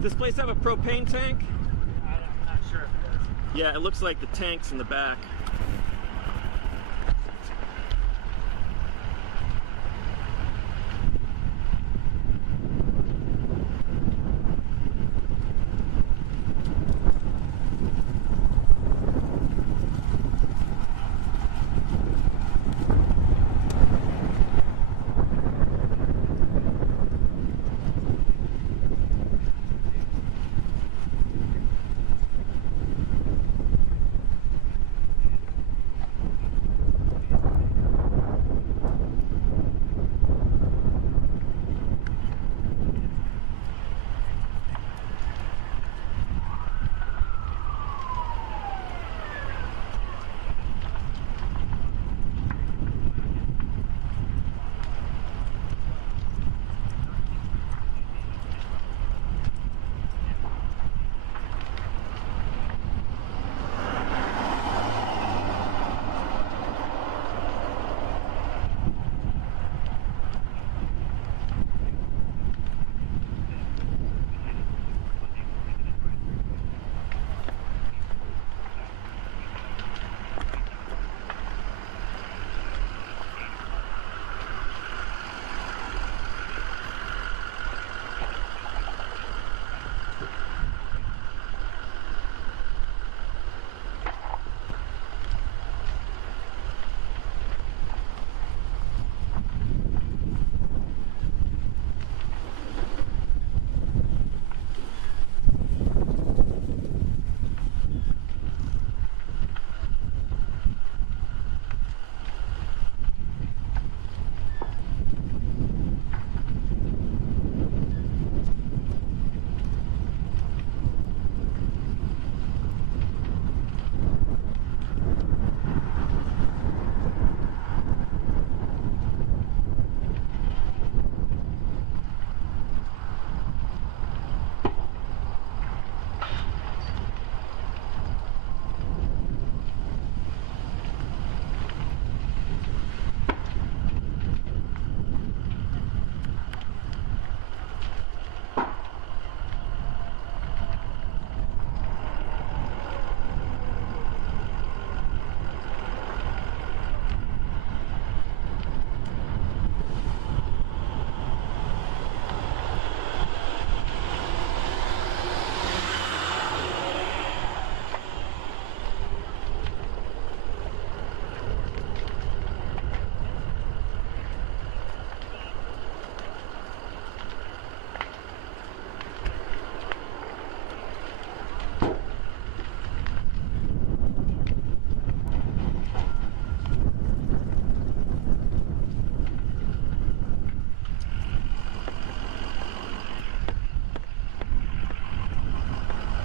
Does this place have a propane tank? I'm not sure if it does. Yeah, it looks like the tank's in the back.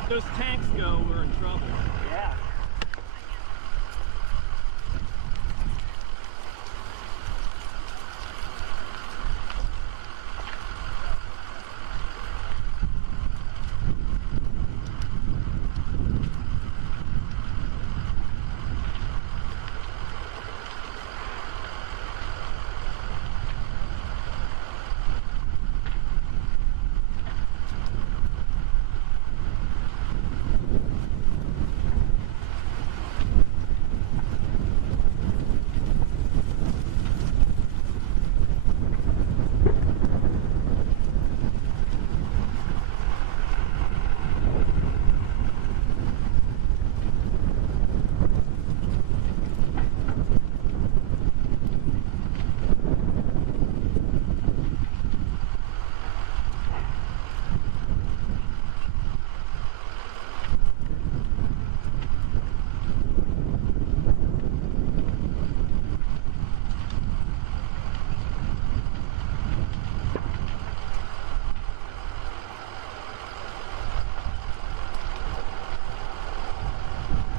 Those tanks go, we're in trouble. Yeah.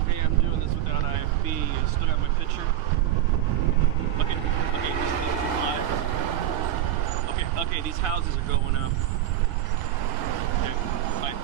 Hey, I'm doing this without IFB. You still got my picture? Okay, this is live. Okay, these houses are going up. Okay, bye.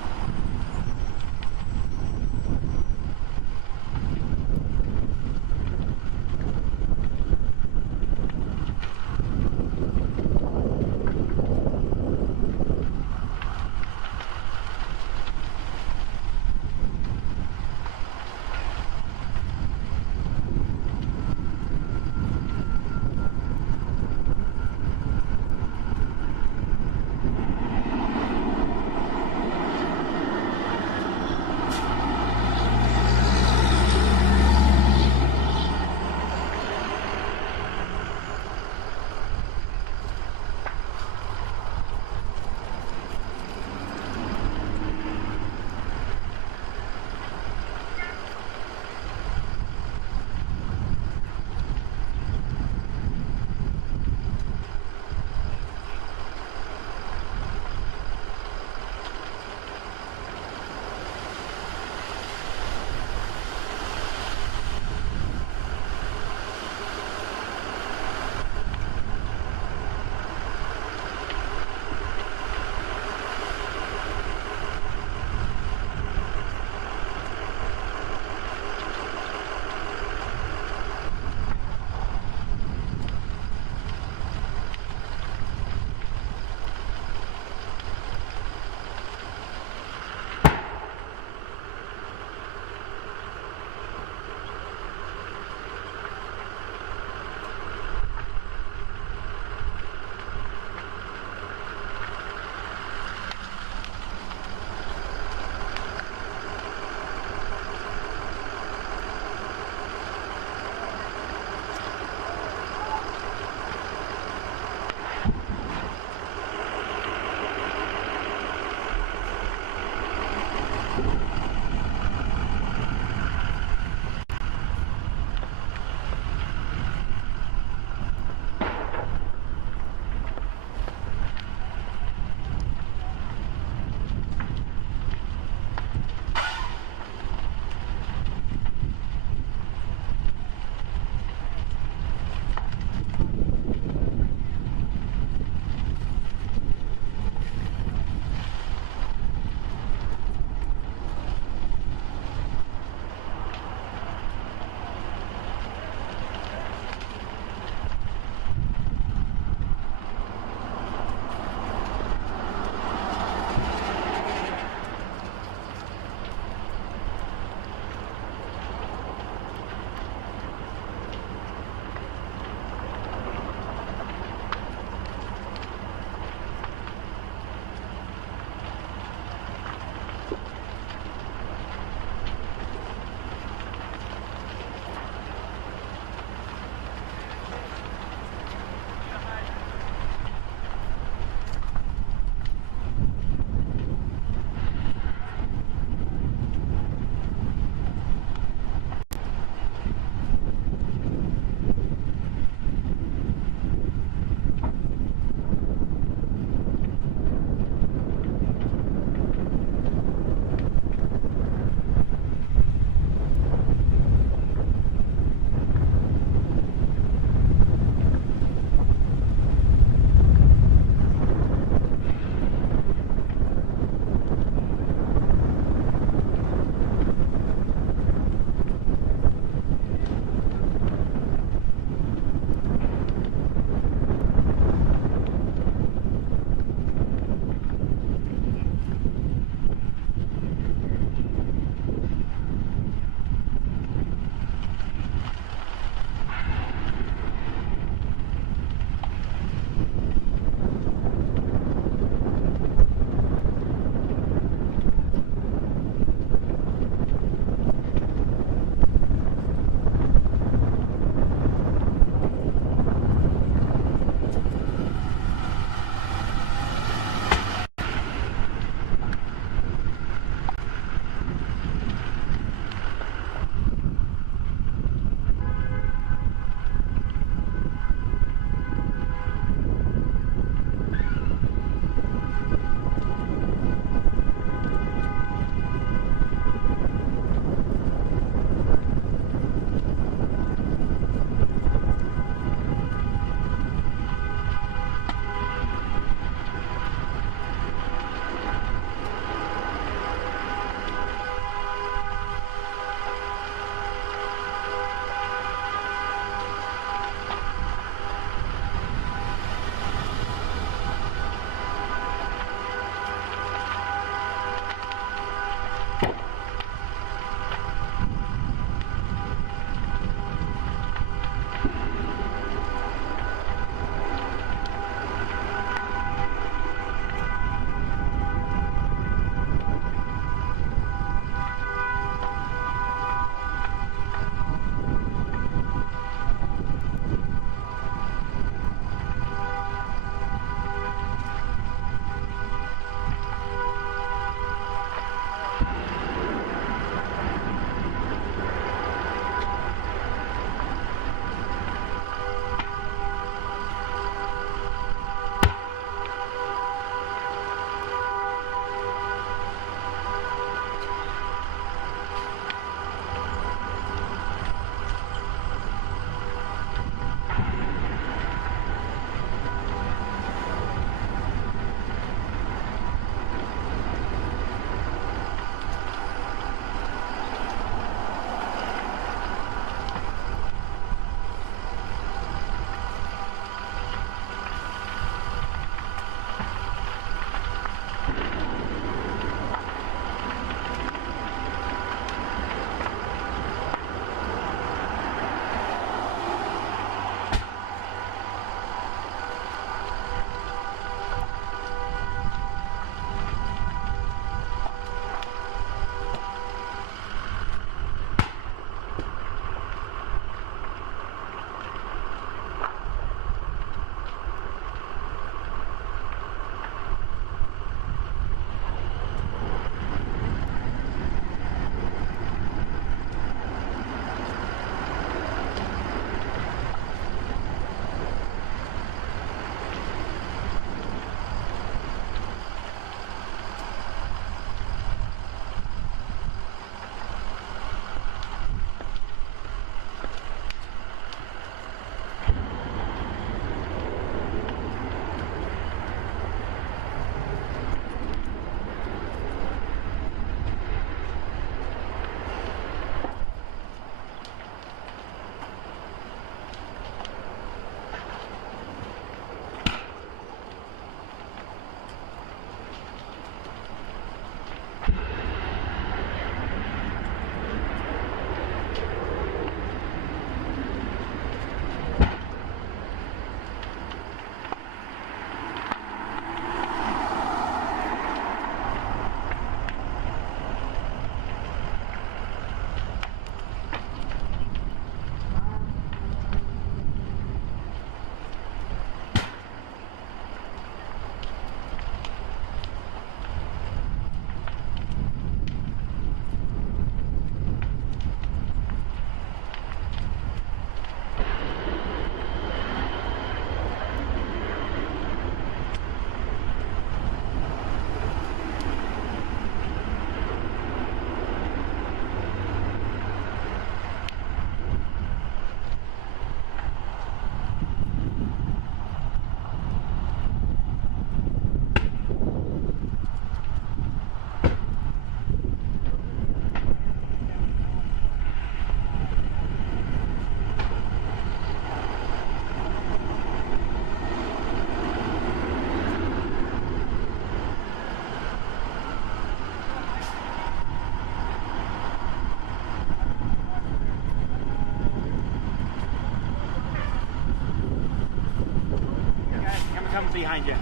coming behind you.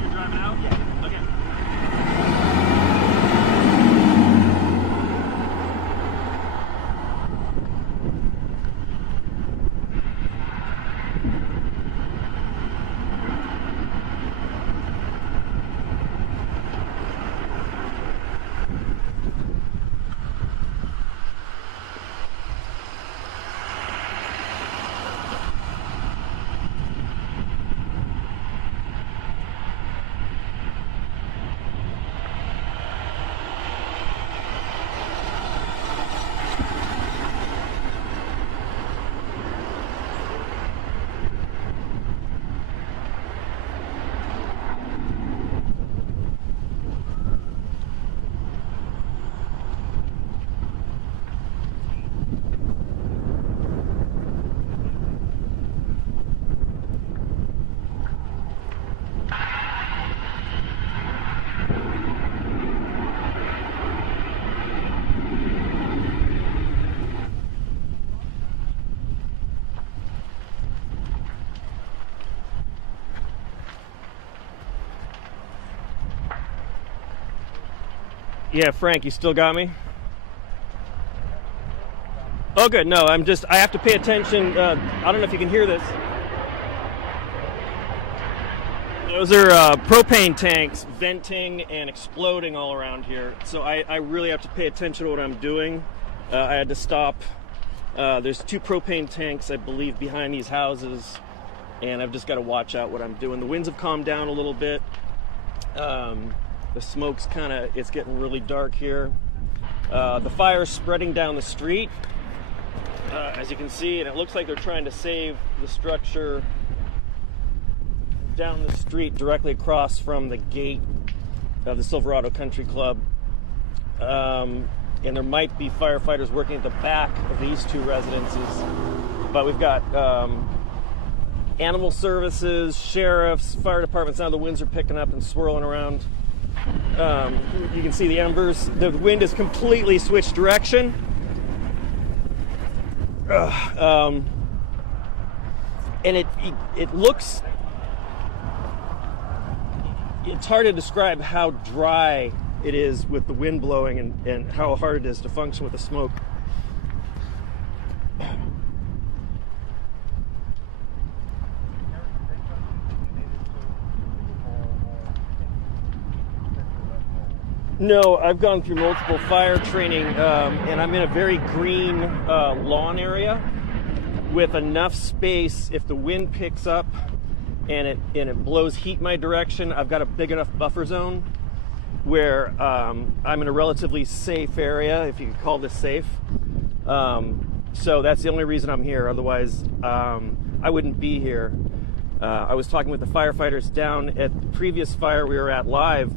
You're driving out? Yeah. Okay. Yeah, Frank, you still got me? Oh, good. No, I have to pay attention. I don't know if you can hear this. Those are propane tanks venting and exploding all around here. So I really have to pay attention to what I'm doing. I had to stop. There's 2 propane tanks, I believe, behind these houses. And I've just got to watch out what I'm doing. The winds have calmed down a little bit. The smoke's it's getting really dark here. The fire's spreading down the street, as you can see, and it looks like they're trying to save the structure down the street directly across from the gate of the Silverado Country Club. And there might be firefighters working at the back of these 2 residences. But we've got animal services, sheriffs, fire departments. Now the winds are picking up and swirling around. You can see the embers. The wind has completely switched direction. And it looks... It's hard to describe how dry it is with the wind blowing and how hard it is to function with the smoke. No, I've gone through multiple fire training, and I'm in a very green lawn area with enough space. If the wind picks up and it blows heat my direction, I've got a big enough buffer zone where I'm in a relatively safe area, if you could call this safe. So that's the only reason I'm here. Otherwise, I wouldn't be here. I was talking with the firefighters down at the previous fire we were at live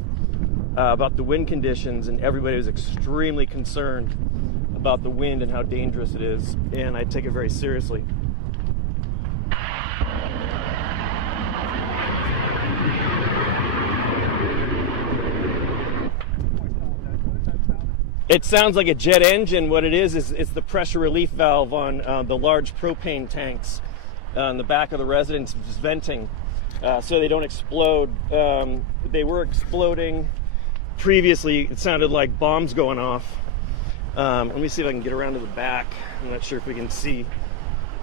about the wind conditions, and everybody was extremely concerned about the wind and how dangerous it is, and I take it very seriously. It sounds like a jet engine. What it is it's the pressure relief valve on the large propane tanks on the back of the residence, just venting so they don't explode. They were exploding previously. It sounded like bombs going off. Let me see if I can get around to the back. I'm not sure if we can see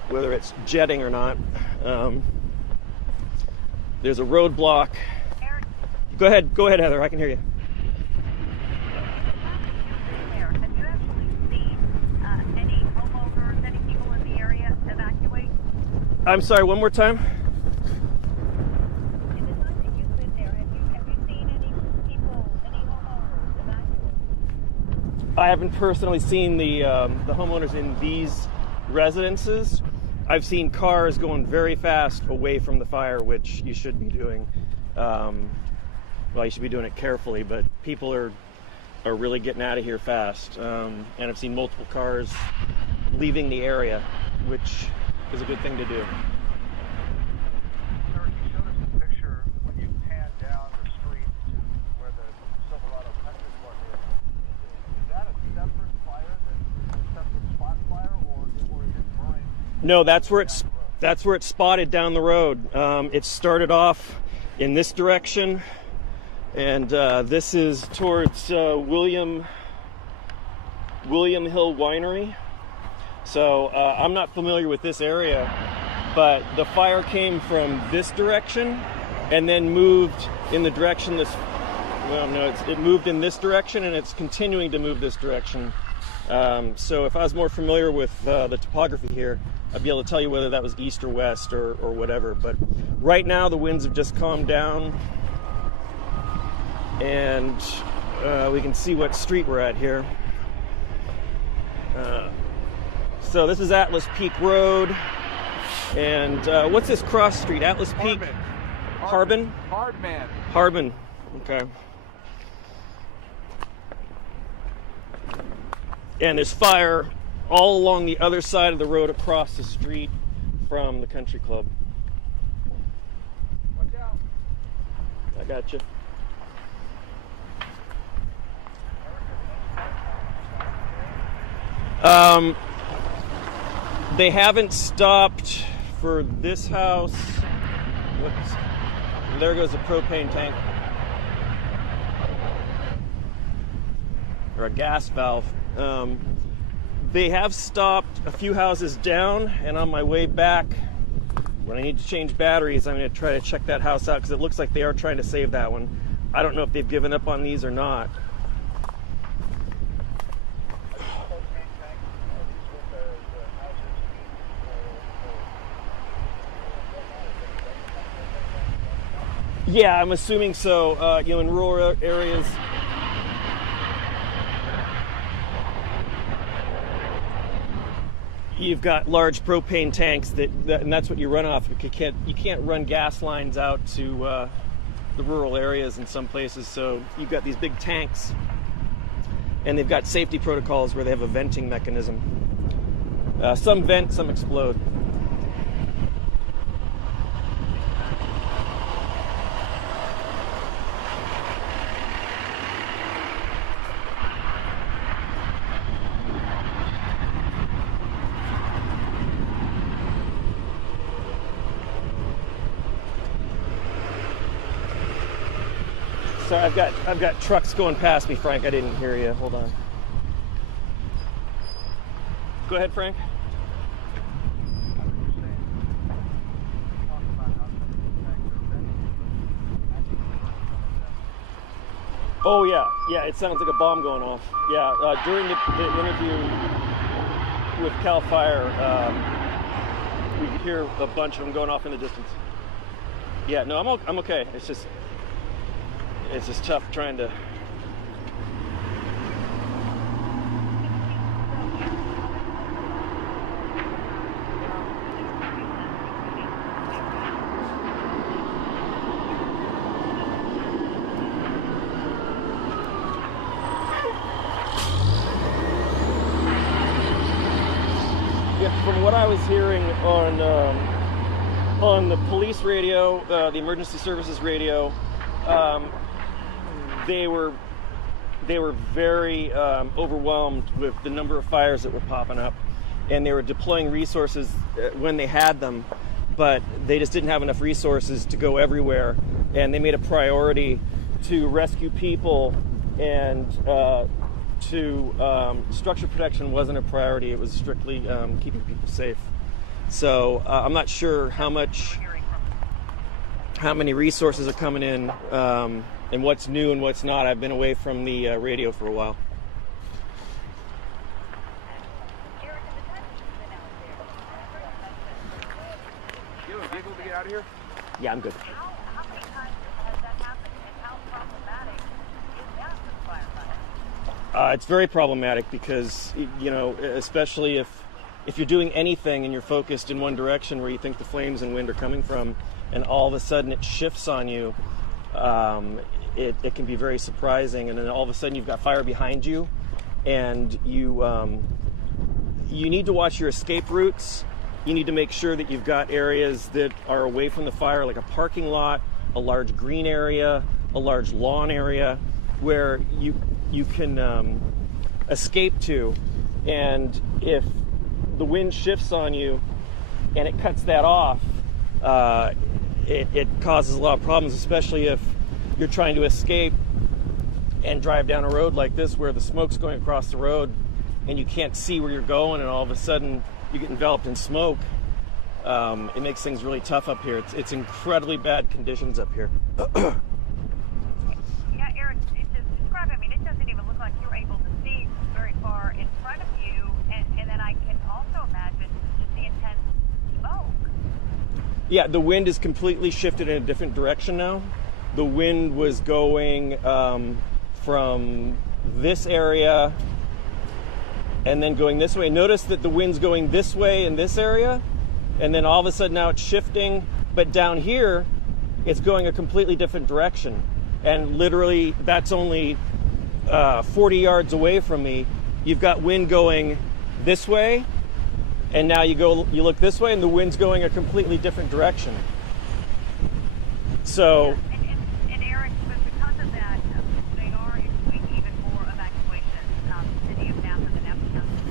whether it's jetting or not. There's a roadblock. Go ahead, Heather. I can hear you. I'm sorry, one more time? In the time that you've been there, have you seen any people, any homeowners evacuate? I haven't personally seen the homeowners in these residences. I've seen cars going very fast away from the fire, which you should be doing. Well, you should be doing it carefully, but people are really getting out of here fast. And I've seen multiple cars leaving the area, which is a good thing to do. Sir, you showed us a picture when you pan down the street to where the Silverado Country Club is. Is that a separate fire, a separate spot fire, or is it burning? No, that's where it's spotted down the road. It started off in this direction, and this is towards William Hill Winery. So I'm not familiar with this area, but the fire came from this direction and then moved in the direction it moved in this direction, and it's continuing to move this direction. So if I was more familiar with the topography here, I'd be able to tell you whether that was east or west or whatever. But right now the winds have just calmed down, and we can see what street we're at here. So this is Atlas Peak Road, and what's this cross street? Atlas Peak? Harbin? Hardman. Harbin. Okay. And there's fire all along the other side of the road across the street from the country club. Watch out. I got you. They haven't stopped for this house. Whoops. There goes a propane tank. Or a gas valve. They have stopped a few houses down, and on my way back, when I need to change batteries, I'm going to try to check that house out, because it looks like they are trying to save that one. I don't know if they've given up on these or not. Yeah, I'm assuming so. In rural areas, you've got large propane tanks and that's what you run off. You can't run gas lines out to the rural areas in some places. So you've got these big tanks, and they've got safety protocols where they have a venting mechanism. Some vent, some explode. Sorry, I've got trucks going past me, Frank. I didn't hear you. Hold on. Go ahead, Frank. Oh yeah, it sounds like a bomb going off. Yeah, during the interview with Cal Fire, we could hear a bunch of them going off in the distance. Yeah, no, I'm okay. It's just tough trying to. Yeah, from what I was hearing on the police radio, the emergency services radio, they were very overwhelmed with the number of fires that were popping up, and they were deploying resources when they had them, but they just didn't have enough resources to go everywhere, and they made a priority to rescue people, and structure protection wasn't a priority. It was strictly keeping people safe. So I'm not sure how many resources are coming in, and what's new and what's not. I've been away from the radio for a while. You have a vehicle to get out of here? Yeah, I'm good. How many times has that happened, and how problematic is that for firefighters? It's very problematic because, especially if you're doing anything and you're focused in one direction where you think the flames and wind are coming from, and all of a sudden it shifts on you, it can be very surprising. And then all of a sudden you've got fire behind you, and you need to watch your escape routes. You need to make sure that you've got areas that are away from the fire, like a parking lot, a large green area, a large lawn area, where you can escape to. And if the wind shifts on you and it cuts that off, it causes a lot of problems, especially if you're trying to escape and drive down a road like this where the smoke's going across the road and you can't see where you're going, and all of a sudden you get enveloped in smoke. It makes things really tough up here. It's incredibly bad conditions up here. Yeah, Eric, just describe it. I mean, it doesn't even look like you're able to see very far in front of you, and then I can also imagine just the intense smoke. Yeah, the wind is completely shifted in a different direction now. The wind was going from this area and then going this way. Notice that the wind's going this way in this area, and then all of a sudden now it's shifting, but down here it's going a completely different direction. And literally that's only 40 yards away from me. You've got wind going this way, and now you look this way and the wind's going a completely different direction. So And Eric, but because of that, they are doing even more evacuations. The city of Napa, the Napa County,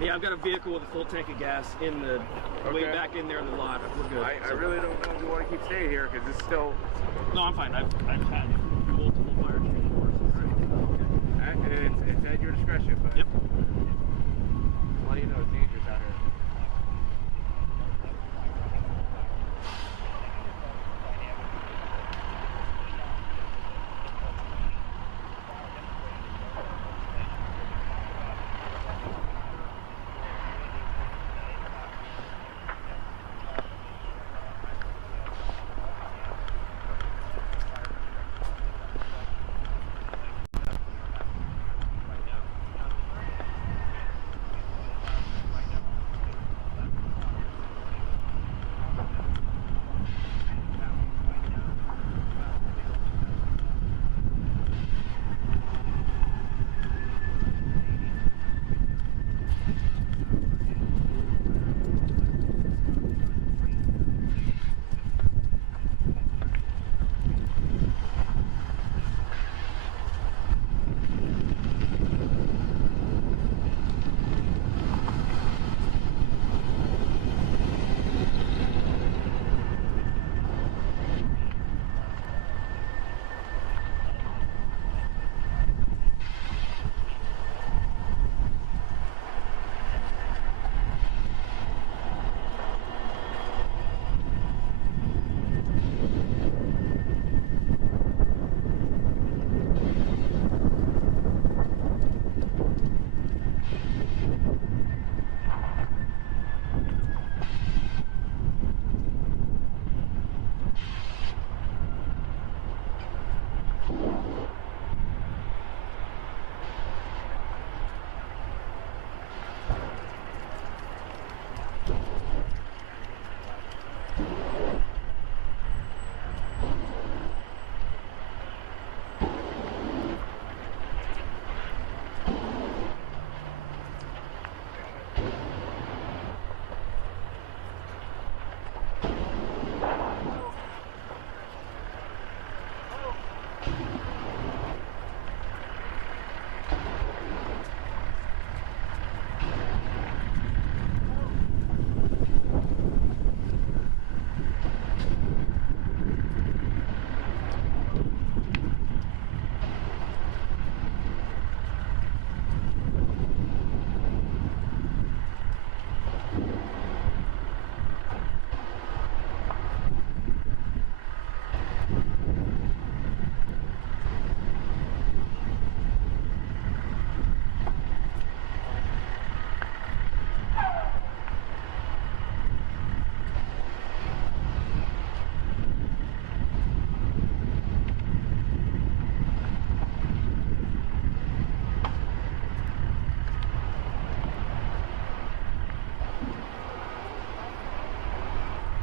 yeah, I've got a vehicle with a full tank of gas in the way back in there in the lot. We're good. I really don't know if we want to keep staying here because it's still. No, I'm fine. I've had multiple fire training courses. It's at your discretion, but. Yep. Well, you know it's dangerous out here.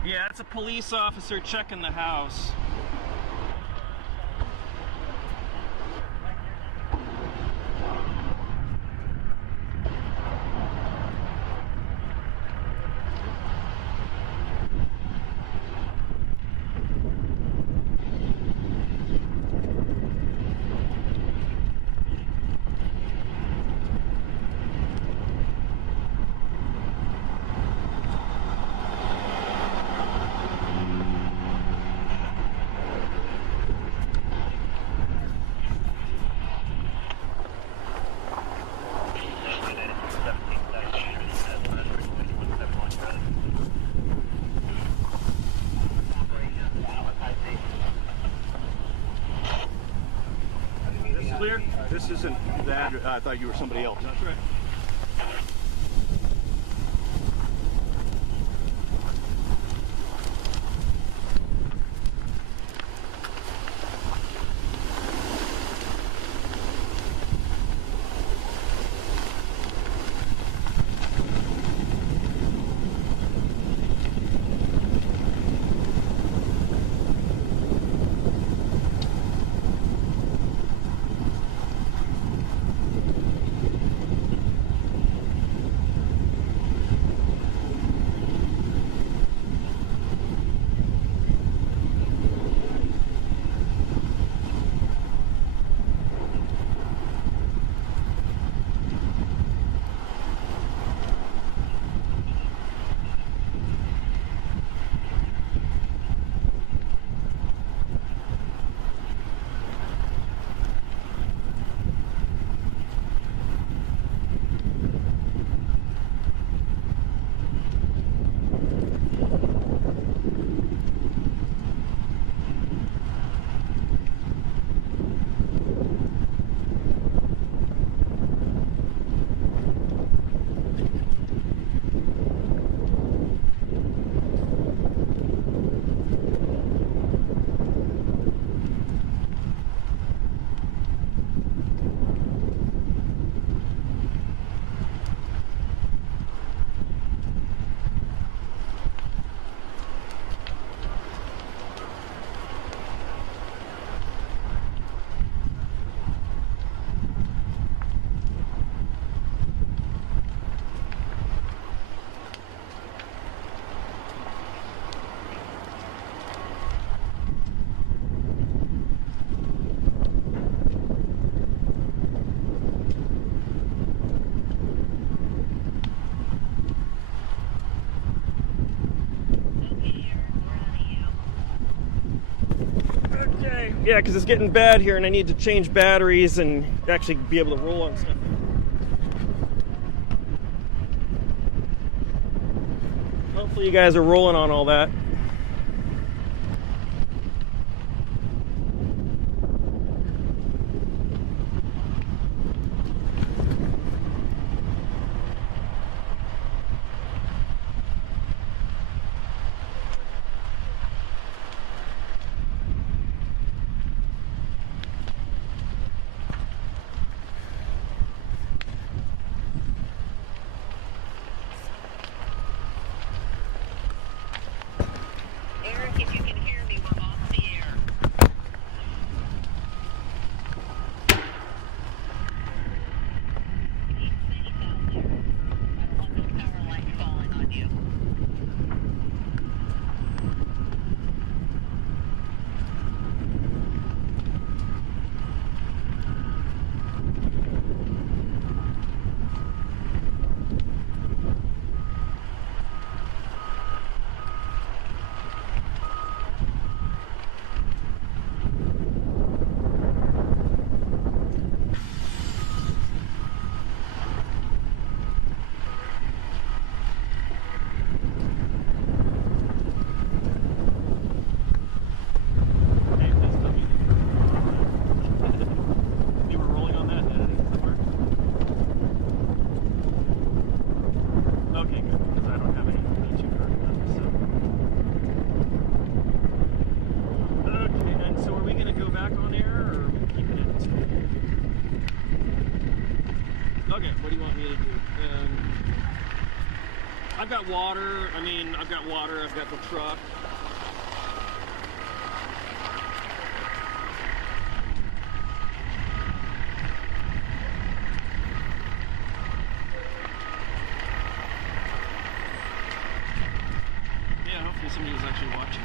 Yeah, it's a police officer checking the house. Clear? This isn't that. I thought you were somebody else. That's right. Okay, yeah, because it's getting bad here and I need to change batteries and actually be able to roll on stuff. Hopefully you guys are rolling on all that. Eric, if you can hear me, we're off the air. You need safe out there. I don't want those power lines falling on you. You were rolling on that, did it work? Okay, good, because I don't have any Bluetooth or anything, so. Okay, and so are we going to go back on air, or are we keeping it? Okay, what do you want me to do? I've got water. I mean, I've got water. I've got the truck. Yeah, hopefully somebody's actually watching.